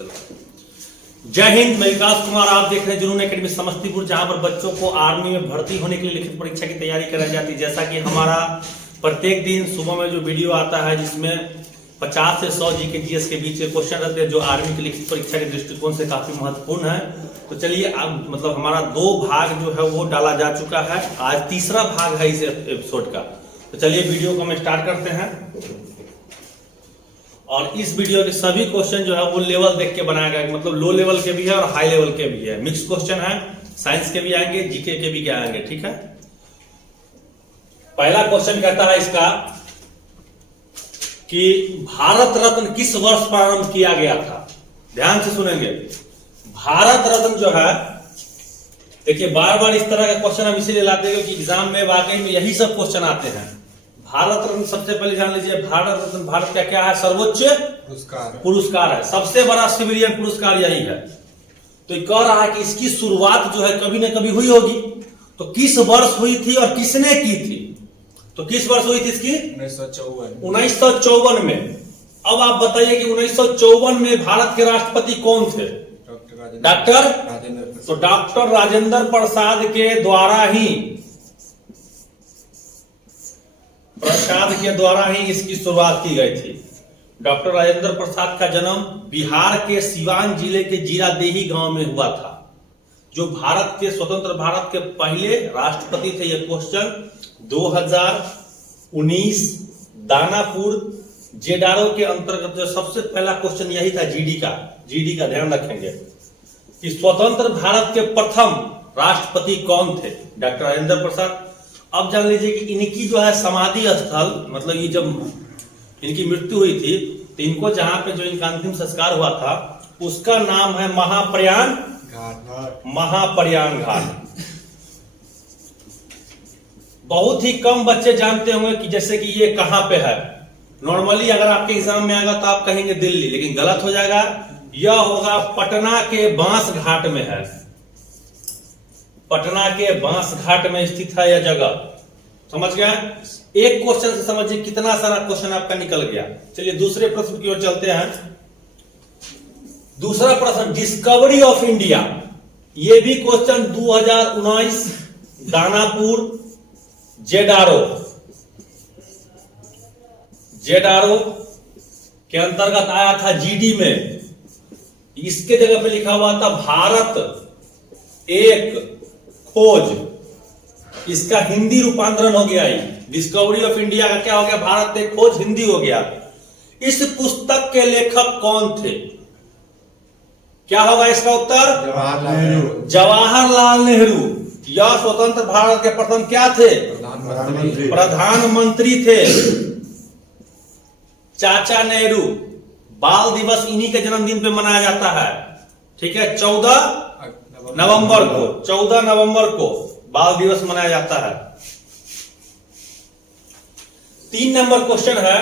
जय हिंद, मैं विकास कुमार। आप देख रहे हैं जुनून एकेडमी समस्तीपुर, जहां पर बच्चों को आर्मी में भर्ती होने के लिए लिखित परीक्षा की तैयारी कराई जाती है। जैसा कि हमारा प्रत्येक दिन सुबह में जो वीडियो आता है जिसमें 50 से 100 जी के जीएस के बीच के क्वेश्चन रहते हैं जो आर्मी की लिखित परीक्षा के दृष्टिकोण से काफी महत्वपूर्ण है। तो चलिए अब मतलब हमारा 2 भाग जो है वो डाला जा चुका है, आज तीसरा भाग है इस एपिसोड का। तो चलिए वीडियो को हम स्टार्ट करते हैं। और इस वीडियो के सभी क्वेश्चन जो है वो लेवल देख के बनाया गया, मतलब लो लेवल के भी है और हाई लेवल के भी है। मिक्स क्वेश्चन है, साइंस के भी आएंगे, जीके के भी आएंगे, ठीक है। पहला क्वेश्चन कहता है इसका कि भारत रत्न किस वर्ष प्रारंभ किया गया था। ध्यान से सुनेंगे। भारत रत्न जो है, देखिए बार बार इस तरह का क्वेश्चन हम इसीलिए लाते हैं क्योंकि एग्जाम में वाकई में यही सब क्वेश्चन आते हैं। भारत रत्न सबसे पहले जान लीजिए, भारत रत्न भारत का क्या है? सर्वोच्च पुरस्कार है, सबसे बड़ा सिविलियन पुरस्कार यही है। तो ये कह रहा है कि इसकी शुरुआत जो है कभी ना कभी हुई होगी, तो किस वर्ष हुई थी और किसने की थी? तो किस वर्ष हुई थी इसकी? 1954 में। अब आप बताइए कि 1954 में भारत के राष्ट्रपति कौन थे? डॉक्टर राजेंद्र प्रसाद के द्वारा ही इसकी शुरुआत की गई थी। डॉक्टर राजेंद्र प्रसाद का जन्म बिहार के सिवान जिले के जीरादेही गांव में हुआ था, जो भारत के स्वतंत्र भारत के पहले राष्ट्रपति थे। यह क्वेश्चन 2019 दानापुर जेडारो के अंतर्गत जो सबसे पहला क्वेश्चन यही था, जीडी का ध्यान रखेंगे कि स्वतंत्र भारत के प्रथम राष्ट्रपति कौन थे? डॉक्टर राजेंद्र प्रसाद। अब जान लीजिए कि इनकी जो है समाधि स्थल, मतलब ये जब इनकी मृत्यु हुई थी तो इनको जहां पे जो इनका अंतिम संस्कार हुआ था उसका नाम है महाप्रयाण घाट। बहुत ही कम बच्चे जानते होंगे कि जैसे कि ये कहां पे है। नॉर्मली अगर आपके एग्जाम में आएगा तो आप कहेंगे दिल्ली, लेकिन गलत हो जाएगा। यह होगा पटना के बांस घाट में है। पटना के बांस घाट में स्थित है यह जगह। समझ गए? एक क्वेश्चन से समझिए कितना सारा क्वेश्चन आपका निकल गया। चलिए दूसरे प्रश्न की ओर चलते हैं। दूसरा प्रश्न, डिस्कवरी ऑफ इंडिया। यह भी क्वेश्चन 2019 दानापुर जेडारो के अंतर्गत आया था जीडी में। इसके जगह पे लिखा हुआ था भारत एक खोज। इसका हिंदी रूपांतरण हो गया। डिस्कवरी ऑफ इंडिया का क्या हो गया? भारत एक खोज हिंदी हो गया। इस पुस्तक के लेखक कौन थे? क्या होगा इसका उत्तर? जवाहरलाल नेहरू। यह स्वतंत्र भारत के प्रथम क्या थे? प्रधानमंत्री थे। चाचा नेहरू। बाल दिवस इन्हीं के जन्मदिन पे मनाया जाता है, ठीक है। 14 नवंबर को बाल दिवस मनाया जाता है। 3 नंबर क्वेश्चन है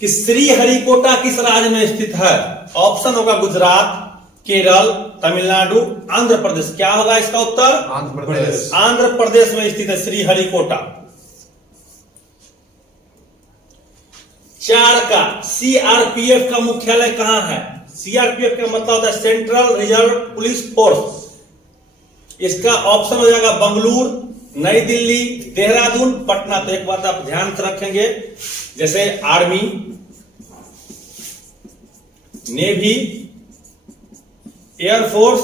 कि श्रीहरिकोटा किस राज्य में स्थित है? ऑप्शन होगा गुजरात, केरल, तमिलनाडु, आंध्र प्रदेश। क्या होगा इसका उत्तर? आंध्र प्रदेश में स्थित है श्रीहरिकोटा। 4 का सीआरपीएफ का मुख्यालय कहां है? सीआरपीएफ का मतलब होता है सेंट्रल रिजर्व पुलिस फोर्स। इसका ऑप्शन हो जाएगा बंगलुरु, नई दिल्ली, देहरादून, पटना। तो एक बात आप ध्यान से रखेंगे, जैसे आर्मी, नेवी, एयरफोर्स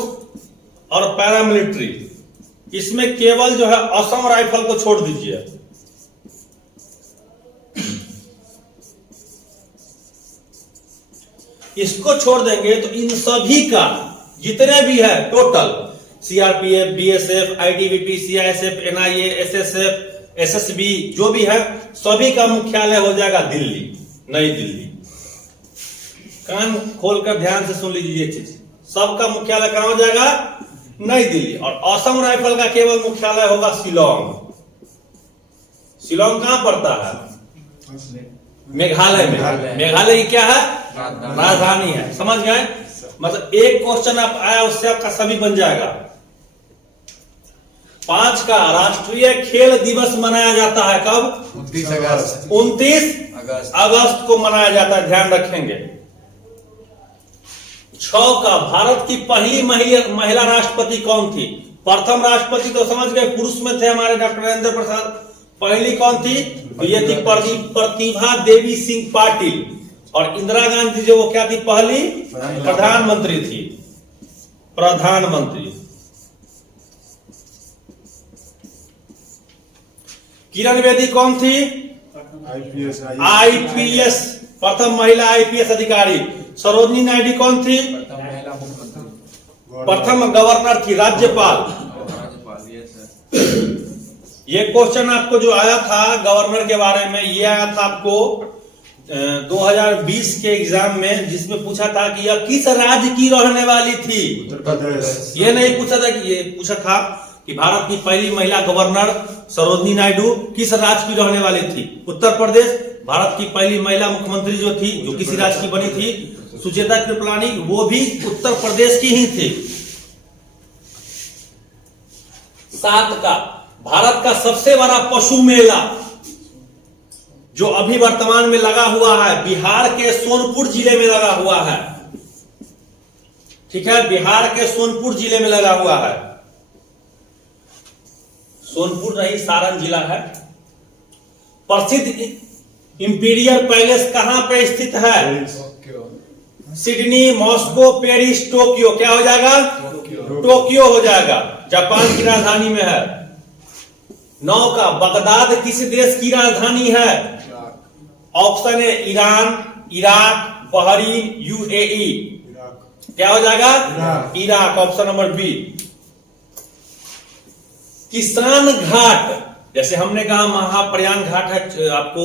और पैरामिलिट्री, इसमें केवल जो है असम राइफल को छोड़ दीजिए। इसको छोड़ देंगे तो इन सभी का जितने भी है total, CRPF, BSF, ITBP, CISF, NIA, SSF, SSB, जो भी है सभी का मुख्यालय हो जाएगा दिल्ली, नई दिल्ली। कान खोलकर ध्यान से सुन लीजिए ये चीज। सबका मुख्यालय कहां हो जाएगा? नई दिल्ली। और असम राइफल का केवल मुख्यालय होगा शिलोंग। शिलोंग कहां पड़ता है? मेघालय में। मेघालय की क्या है? राजधानी है। समझ गए? मतलब एक क्वेश्चन आप आया उससे आपका सभी बन जाएगा। 5 का राष्ट्रीय खेल दिवस मनाया जाता है कब? 29 अगस्त को मनाया जाता है, ध्यान रखेंगे। 6 का भारत की पहली महिला राष्ट्रपति कौन थी? प्रथम राष्ट्रपति तो समझ गए पुरुष में थे हमारे डॉक्टर राजेंद्र प्रसाद। पहली कौन थी? तो ये थी प्रतिभा देवी सिंह पाटिल। और इंदिरा गांधी जो वो क्या थी? पहली प्रधानमंत्री थी। प्रधानमंत्री। किरण बेदी कौन थी? आईपीएस, प्रथम महिला आईपीएस अधिकारी। सरोजिनी नायडू कौन थी? प्रथम गवर्नर थी, राज्यपाल। ये क्वेश्चन आपको जो आया था गवर्नर के बारे में, ये आया था आपको 2020 के एग्जाम में, जिसमें पूछा था कि यह किस राज्य की रहने वाली थी? उत्तर प्रदेश। ये नहीं पूछा था कि, ये पूछा था कि भारत की पहली महिला गवर्नर सरोजिनी नायडू किस राज्य की रहने वाली थी? उत्तर प्रदेश। भारत की पहली महिला मुख्यमंत्री जो थी, जो किसी राज्य की बनी थी? सुचेता कृपलानी, वो भी उत्तर प्रदेश की ही थी। 7 का भारत का सबसे बड़ा पशु मेला जो अभी वर्तमान में लगा हुआ है, बिहार के सोनपुर जिले में लगा हुआ है। ठीक है, बिहार के सोनपुर जिले में लगा हुआ है। सोनपुर नहीं, सारण जिला है। प्रसिद्ध इंपीरियल पैलेस कहां पे स्थित है? Sydney, Moscow, Paris, Tokyo. क्या हो जाएगा? टोक्यो हो जाएगा, जापान की राजधानी में है। 9 का बगदाद किस देश की राजधानी है? ऑप्शन है ईरान, इराक, बहरीन, यूएई। क्या हो जाएगा? Iraq, option number B. Kisan Ghat, जैसे हमने कहा महाप्रयाग घाट है आपको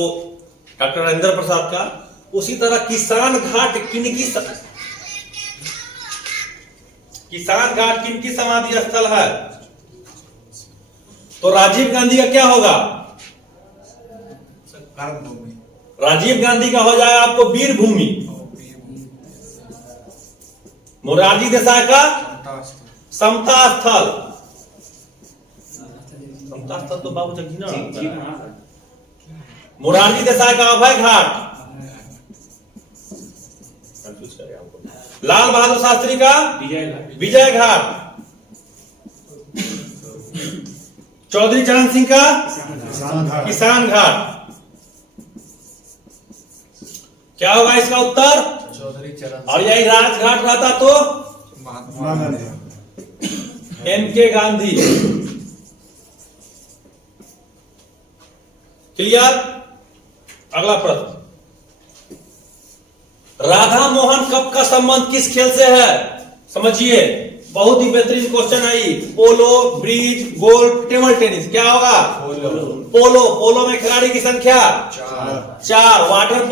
डॉक्टर राजेंद्र प्रसाद का, उसी तरह किसान घाट किनकी समाधि स्थल है? तो राजीव गांधी का क्या होगा? राजीव गांधी का हो जाएगा आपको वीर भूमि। मोरारजी देसाई का समता स्थल। समता स्थल तो बाबू जगजीना। मोरारजी देसाई का अभय घाट। लाल बहादुर शास्त्री का विजय घाट। चौधरी चरण सिंह का किसान घाट। क्या होगा इसका उत्तर? चौधरी चरण। और यही राजघाट रहता तो MK गांधी। क्लियर? अगला प्रश्न, राधा मोहन कप का संबंध किस खेल से है? समझिए, बहुत ही बेहतरीन question I. Polo, bridge, golf, table tennis. क्या होगा? पोलो। पोलो में खिलाड़ी की संख्या 4। वाटर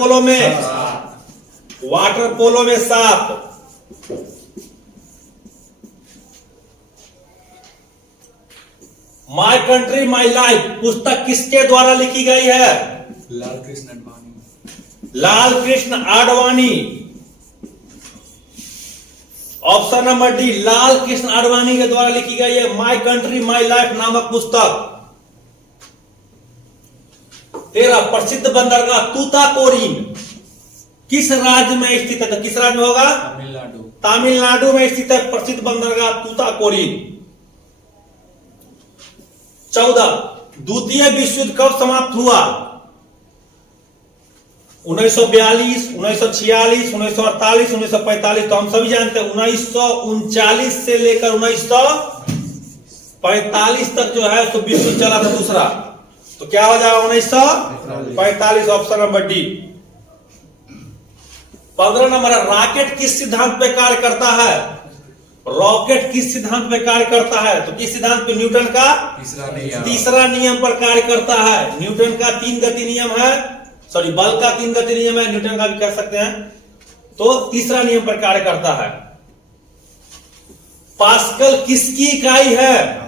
पोलो में 7। माई कंट्री माई लाइफ पुस्तक किसके द्वारा लिखी गई है? Lal Krishna Advani. Option number D, Lal Krishna Advani के द्वारा लिखी गई है माई कंट्री माई लाइफ नामक पुस्तक। 13 प्रसिद्ध बंदरगाह तूताकोरिन किस राज्य में स्थित है? तो किस राज्य में होगा? तमिलनाडु में स्थित है प्रसिद्ध बंदरगाह तूताकोरिन। 14 द्वितीय विश्व युद्ध कब समाप्त हुआ? 1942, 1946, 1948, 1945। तो हम सभी जानते हैं 1939 से लेकर 1945 तक जो है तो विश्व युद्ध चला था दूसरा। तो क्या हो जाएगा? 1945, option number D. 15 number, rocket किस सिद्धांत पे कार्य करता है? रॉकेट किस सिद्धांत पे कार्य करता है? तो किस सिद्धांत पे? न्यूटन का तीसरा नियम पर कार्य करता है। न्यूटन का 3 गति नियम है, सॉरी बल का 3 गति नियम है, न्यूटन का भी कह सकते हैं। तो तीसरा नियम पर कार्य करता है। पास्कल किसकी इकाई है?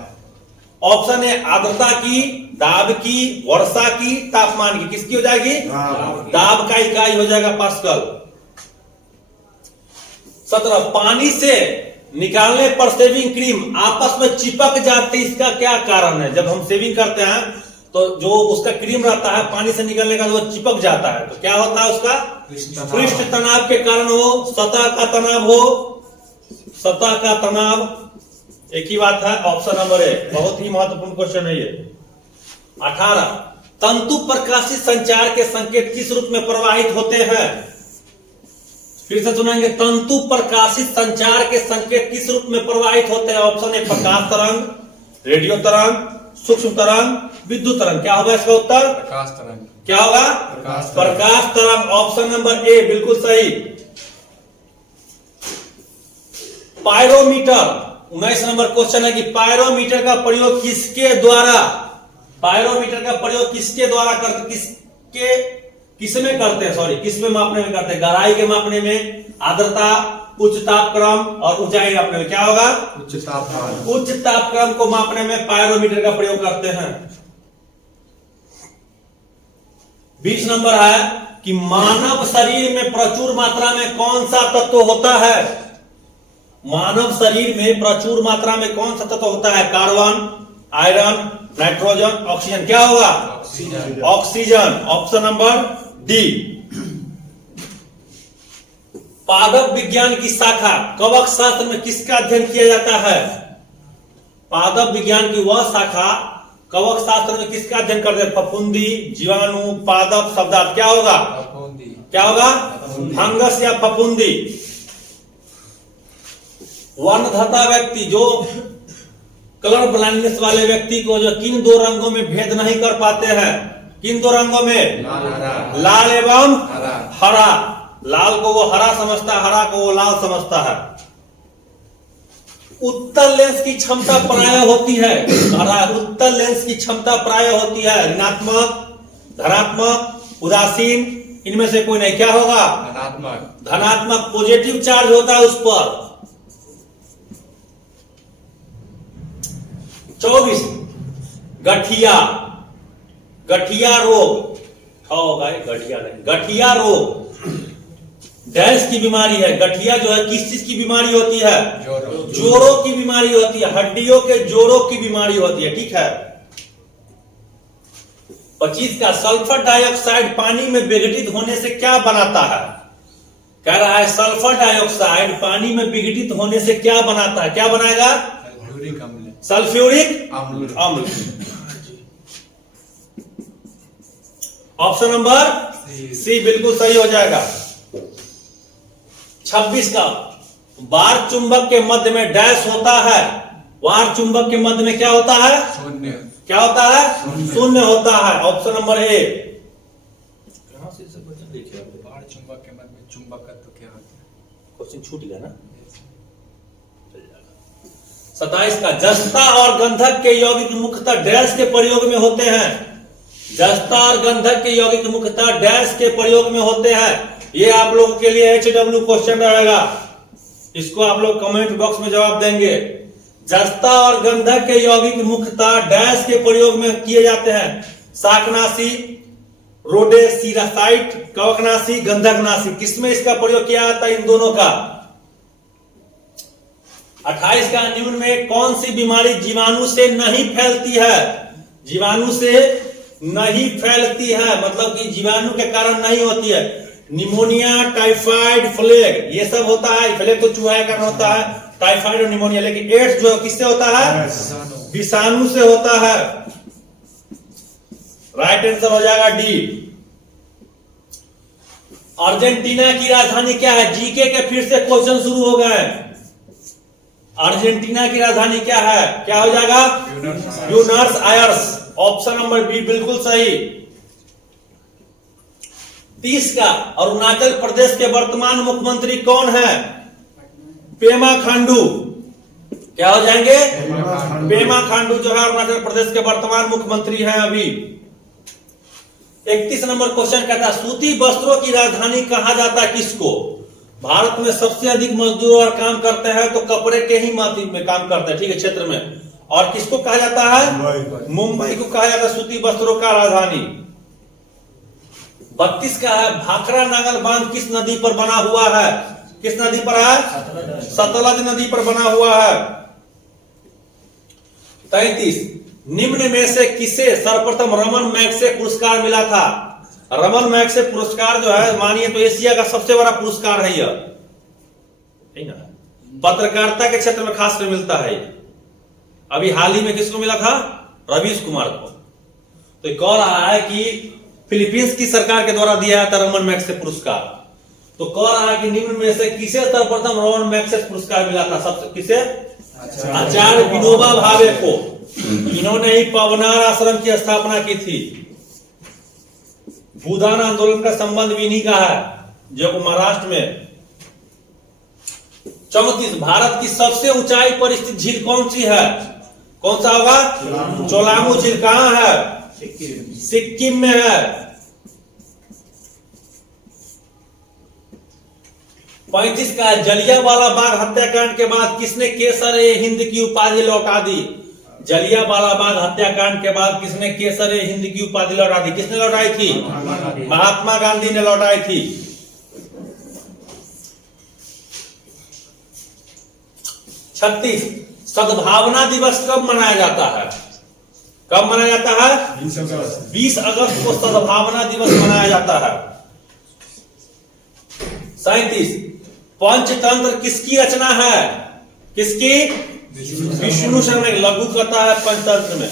ऑप्शन है आर्द्रता की, दाब की, वर्षा की, तापमान की। किसकी हो जाएगी? दाब का इकाई हो जाएगा पास्कल। 17 पानी से निकालने पर शेविंग क्रीम आपस में चिपक जाती, इसका क्या कारण है? जब हम शेविंग करते हैं तो जो उसका क्रीम रहता है पानी से निकलने का वो चिपक जाता है। तो क्या होता है उसका? पृष्ठ तनाव के कारण हो, सतह का तनाव हो, सतह का तनाव, एक ही बात है, ऑप्शन नंबर ए, बहुत ही महत्वपूर्ण क्वेश्चन है ये। 18 तंतु प्रकाशित संचार के संकेत किस रूप में प्रवाहित होते हैं? फिर से सुनेंगे, तंतु प्रकाशित संचार के संकेत किस रूप में प्रवाहित होते हैं? ऑप्शन ए प्रकाश तरंग, रेडियो तरंग, सूक्ष्म तरंग, विद्युत तरंग। क्या होगा इसका उत्तर? प्रकाश तरंग। क्या होगा? प्रकाश तरंग। ऑप्शन नंबर ए बिल्कुल सही। पायरोमीटर, 19 नंबर क्वेश्चन है कि पायरोमीटर का प्रयोग किसके द्वारा, पायरोमीटर का प्रयोग किसके द्वारा करते, किसमें करते हैं, सॉरी किसमें मापने में करते हैं? गहराई के मापने में, आर्द्रता, उच्च तापक्रम और ऊंचाई मापने में। क्या होगा? उच्च तापमान। उच्च तापक्रम को मापने में पायरोमीटर का प्रयोग करते हैं। 20 नंबर है कि मानव शरीर में प्रचुर मात्रा में कौन सा तत्व होता है? मानव शरीर में प्रचुर मात्रा में कौन सा तत्व होता है? Carbon, iron, nitrogen, oxygen. क्या होगा? Oxygen. Oxygen. Option number D. पादप विज्ञान की शाखा कवक शास्त्र में किसका अध्ययन किया जाता है? पादप विज्ञान की वह शाखा कवक शास्त्र में किसका अध्ययन करते हैं? फफूंदी, जीवाणु, पादप, शब्दार्थ। क्या होगा? फफूंदी। क्या होगा? फफूंदी। फंगस या फफूंदी। वर्णधता व्यक्ति, जो कलर ब्लाइंडनेस वाले व्यक्ति को जो किन दो रंगों में भेद नहीं कर पाते हैं? किन दो रंगों में? लाल, हरा। लाल एवं हरा। हरा। लाल को वो हरा समझता है, हरा को वो लाल समझता है। उत्तल लेंस की क्षमता प्राय होती है, उत्तल लेंस की क्षमता प्राय होती है ऋणात्मक, धनात्मक, उदासीन, इनमें से कोई नहीं। क्या होगा? धनात्मक। धनात्मक। पॉजिटिव चार्ज होता है उस पर। 24 गठिया, गठिया रोग। होगा गठिया नहीं, गठिया रोग डैश की बीमारी है। गठिया जो है किस चीज की बीमारी होती है? जोड़ों की बीमारी होती है, हड्डियों के जोड़ों की बीमारी होती है। ठीक है। 25 का सल्फर डाइऑक्साइड पानी में विघटित होने से क्या बनाता है? कह रहा है सल्फर डाइऑक्साइड पानी में विघटित होने से क्या बनाता है? क्या बनाएगा? सल्फ्यूरिक अम्ल। सल्फ्यूरिक अम्ल। अम्ल। ऑप्शन नंबर सी बिल्कुल सही हो जाएगा। 26 का वार चुंबक के मध्य में डैश होता है। वार चुंबक के मध्य में क्या होता है? शून्य। क्या होता है? शून्य होता है। ऑप्शन नंबर ए। वार चुंबक के मध्य में चुंबकत्व क्या होता है? क्वेश्चन छूट गया ना। 27 का जस्ता और गंधक के यौगिक मुख्यतः डैश के प्रयोग में होते हैं। जस्ता और गंधक के यौगिक मुख्यतः डैश के प्रयोग में होते हैं। ये आप लोगों के लिए HW क्वेश्चन रहेगा, इसको आप लोग कमेंट बॉक्स में जवाब देंगे। जस्ता और गंधक के यौगिक मुख्यतः डैश के प्रयोग में किए जाते हैं। शाकनाशी, रोडेसीरासाइट, कवकनाशी, गंधकनाशी। किसमें इसका प्रयोग किया जाता है? इन दोनों का। 28 का निम्न में कौन सी बीमारी जीवाणु से नहीं फैलती है? जीवाणु से नहीं फैलती है, मतलब कि जीवाणु के कारण नहीं होती है। निमोनिया, टाइफाइड, फ्लेग, ये सब होता है। फ्लेग तो चूहा के कारण होता है, टाइफाइड और निमोनिया। लेकिन एड्स जो किससे होता है? विषाणु से होता है। राइट आंसर हो जाएगा डी। अर्जेंटीना की राजधानी क्या है? जीके के फिर से क्वेश्चन शुरू हो गए। अर्जेंटीना की राजधानी क्या है? क्या हो जाएगा? Buenos Aires. Option number B बिल्कुल सही। 30 का अरुणाचल प्रदेश के वर्तमान मुख्यमंत्री कौन है? पेमा खांडू। क्या हो जाएंगे? पेमा खांडू जो है अरुणाचल प्रदेश के वर्तमान मुख्यमंत्री हैं अभी। 31 नंबर क्वेश्चन कहता है सूती वस्त्रों की राजधानी कहा जाता है किसको? भारत में सबसे अधिक मजदूर और काम करते हैं तो कपड़े के ही माध्यम में काम करते हैं, ठीक है, क्षेत्र में। और किसको कहा जाता है? मुंबई को कहा जाता है सूती वस्त्रों का राजधानी। 32 का है भाखड़ा नागल बांध किस नदी पर बना हुआ है? किस नदी पर है? सतलज नदी पर बना हुआ है। 33 निम्न में से किसे सर्वप्रथम रमन मैग्सेसे पुरस्कार मिला था? रमन मैग्सेसे पुरस्कार जो है मानिए तो एशिया का सबसे बड़ा पुरस्कार है यह, ठीक है। पत्रकारिता के क्षेत्र में खासकर मिलता है। अभी हाल ही में किसको मिला था? रवीश कुमार को। तो ये कह रहा है कि फिलीपींस की सरकार के द्वारा दिया जाता रमन मैग्सेसे पुरस्कार। तो कह रहा है कि निम्न में से किसे सर्वप्रथम रमन मैग्सेसे पुरस्कार मिला था? सबसे किसे? आचार्य विनोबा भावे को। इन्होंने ही पवनार आश्रम की स्थापना की थी। भूदान आंदोलन का संबंध भी इन्हीं का है, जो महाराष्ट्र में। 34 भारत की सबसे ऊंचाई पर स्थित झील कौन सी है? कौन सा होगा? चोलामू झील कहां है? सिक्किम में है। 35 का जलियांवाला बाग हत्याकांड के बाद किसने केसर-ए-हिंद की उपाधि लौटा दी? जलियांवाला बाग हत्याकांड के बाद किसने केसर-ए-हिंद की उपाधि लौटा दी? किसने लौटाई थी? महात्मा गांधी ने लौटाई थी। 36 सद्भावना दिवस कब मनाया जाता है? कब मनाया जाता है? 20 अगस्त को सद्भावना दिवस मनाया जाता है। 37 पंचतंत्र किसकी रचना है? किसकी? विष्णु शर्मा लघु कथा है पंचतंत्र में।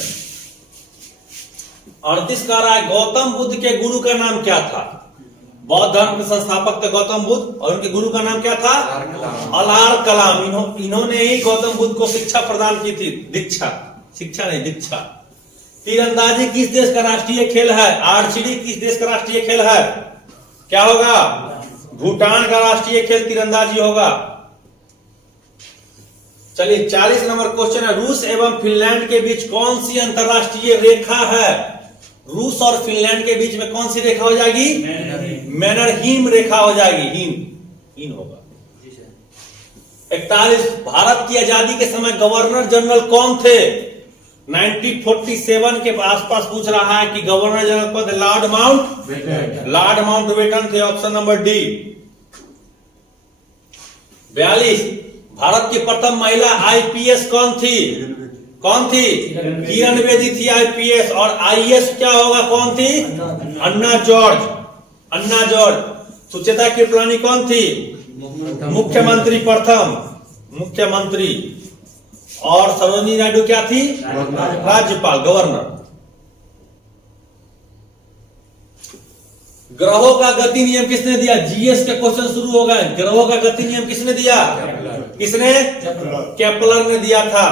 38 कह रहा है गौतम बुद्ध के गुरु का नाम क्या था? बौद्ध धर्म के संस्थापक थे गौतम बुद्ध, और उनके गुरु का नाम क्या था? अलार कलाम। इन्होंने ही गौतम बुद्ध को शिक्षा प्रदान की थी। दीक्षा, शिक्षा नहीं, दीक्षा। तीरंदाजी किस देश का राष्ट्रीय खेल है? आर्चरी किस देश का राष्ट्रीय खेल है? क्या होगा? भूटान का राष्ट्रीय खेल तीरंदाजी होगा। चलिए 40 नंबर क्वेश्चन है, रूस एवं फिनलैंड के बीच कौन सी अंतरराष्ट्रीय रेखा है? रूस और फिनलैंड के बीच में कौन सी रेखा हो जाएगी? मैनरहीम रेखा हो जाएगी। हीम होगा। 41 भारत की आजादी के समय गवर्नर जनरल कौन थे? 1947 के आसपास पूछ रहा है कि गवर्नर जनरल कौन थे? लॉर्ड माउंटबेटन थे। Option number D. 42 भारत की प्रथम महिला आईपीएस कौन थी? कौन थी? किरण बेदी थी आईपीएस। और आईएएस क्या होगा? कौन थी? अन्ना जॉर्ज। सुचेता कृपलानी कौन थी? मुख्यमंत्री, प्रथम मुख्यमंत्री। और सरोजिनी नायडू क्या थी? राज्यपाल, गवर्नर। ग्रहों का गति नियम किसने दिया? जीएस के क्वेश्चन शुरू हो गए। ग्रहों का गति नियम किसने दिया? किसने? केपलर ने दिया था।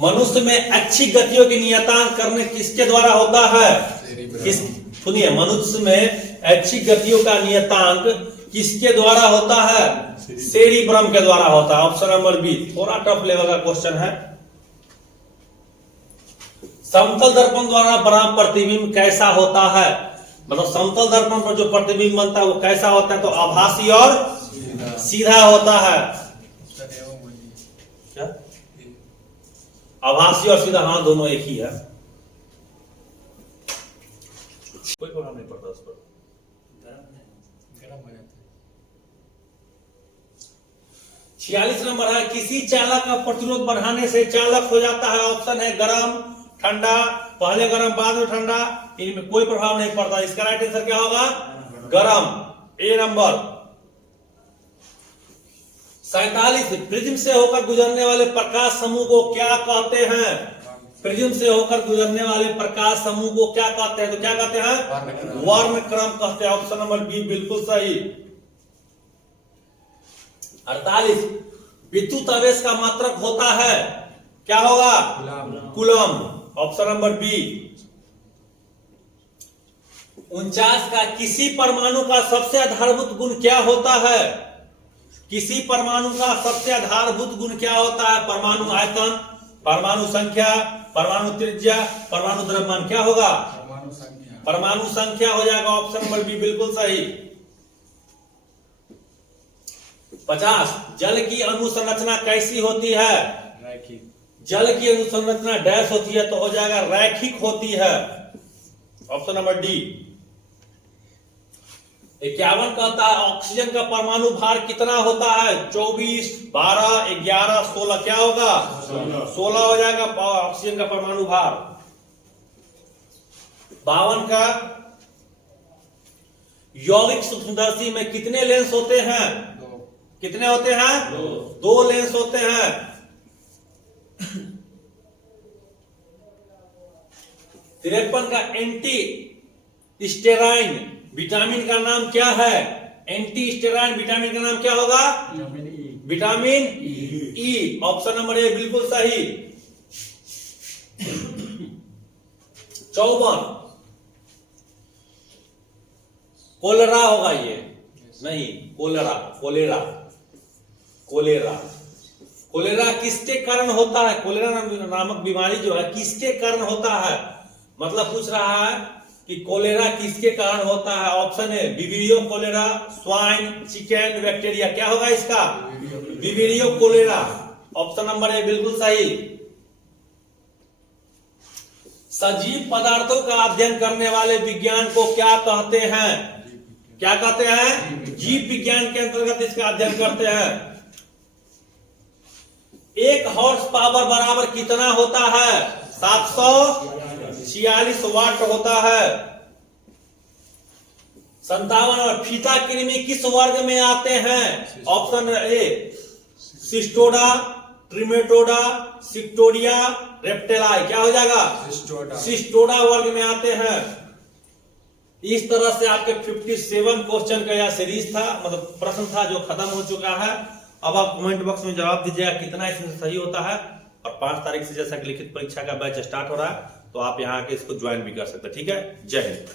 मनुष्य में अच्छी गतियों की नियतांक करने किसके द्वारा होता है? सुनिए, मनुष्य में अच्छी गतियों का नियतांक किसके द्वारा होता है? सेरिब्रम के द्वारा होता है। Option number B. थोड़ा टफ लेवल का क्वेश्चन है। समतल दर्पण द्वारा बना प्रतिबिंब कैसा होता है? मतलब समतल दर्पण पर जो प्रतिबिंब बनता है वो कैसा होता है? तो आभासी और सीधा होता है। क्या? आभासी और सीधा, हाँ, दोनों एक ही है। कोई प्रभाव नहीं पड़ता उस पर। गर्म हो जाता है। 46 नंबर है, किसी चालक का प्रतिरोध बढ़ाने से चालक हो जाता है। ऑप्शन है गर्म, ठंडा, पहले गर्म बाद में ठंडा। इनमें कोई प्रभाव नहीं पड़ता। इसका राइट आंसर क्या होगा? गर्म, ए नंबर। 47 प्रिज्म से होकर गुजरने वाले प्रकाश समूह को क्या कहते हैं? प्रिज्म से होकर गुजरने वाले प्रकाश समूह को क्या कहते हैं? तो क्या कहते हैं? वर्णक्रम कहते हैं। ऑप्शन नंबर बी बिल्कुल सही। 48 विद्युत आवेश का मात्रक होता है, क्या होगा? कूलम। Option number B. 49 का किसी परमाणु का सबसे आधारभूत गुण क्या होता है? किसी परमाणु का सबसे आधारभूत गुण क्या होता है? परमाणु आयतन, परमाणु संख्या, परमाणु त्रिज्या, परमाणु द्रव्यमान। क्या होगा? परमाणु संख्या हो जाएगा। ऑप्शन नंबर बी बिल्कुल सही। 50 जल की अनुसंरचना कैसी होती है? जल की अनुसंरचना डैश होती है, तो हो जाएगा रैखिक होती है। Option number D. 51 कहता है ऑक्सीजन का परमाणु भार कितना होता है? 24, 12, 11, 16। क्या होगा? 16 हो जाएगा ऑक्सीजन का परमाणु भार। 52 का यौगिक सूक्ष्मदर्शी में कितने लेंस होते हैं? कितने होते हैं? दो लेंस होते हैं। तिरपन का एंटी स्टेराइन विटामिन का नाम क्या है? एंटी स्टेराइन विटामिन का नाम क्या होगा? Vitamin E. Option number A बिल्कुल सही। 54 कोलेरा होगा ये, नहीं कोलेरा, कोलेरा, कोलेरा। कोलेरा किसके कारण होता है? कोलेरा नामक बीमारी जो है किसके कारण होता है? मतलब पूछ रहा है कि कोलेरा किसके कारण होता है। Option A Vibrio cholera, swine, chicken, bacteria. क्या होगा इसका? Vibrio cholera. Option number A बिल्कुल सही। सजीव पदार्थों का अध्ययन करने वाले विज्ञान को क्या कहते हैं? क्या कहते हैं? जीव विज्ञान के अंतर्गत इसका अध्ययन करते हैं। 1 हॉर्स पावर बराबर कितना होता है? 746 वाट होता है। 57 और फीता कृमि किस वर्ग में आते हैं? ऑप्शन ए सिस्टोडा, ट्रिमेटोडा, सिक्टोरिया, रेप्टेलाई। क्या हो जाएगा? सिस्टोडा वर्ग में आते हैं। इस तरह से आपके 57 क्वेश्चन का यह सीरीज था, मतलब प्रश्न था जो खत्म हो चुका है। अब आप कमेंट बॉक्स में जवाब दीजिएगा कितना इसमें सही होता है। और 5 तारीख से जैसा कि लिखित परीक्षा का बैच स्टार्ट हो रहा है, तो आप यहाँ आके इसको ज्वाइन भी कर सकते हैं। ठीक है, जय हिंद।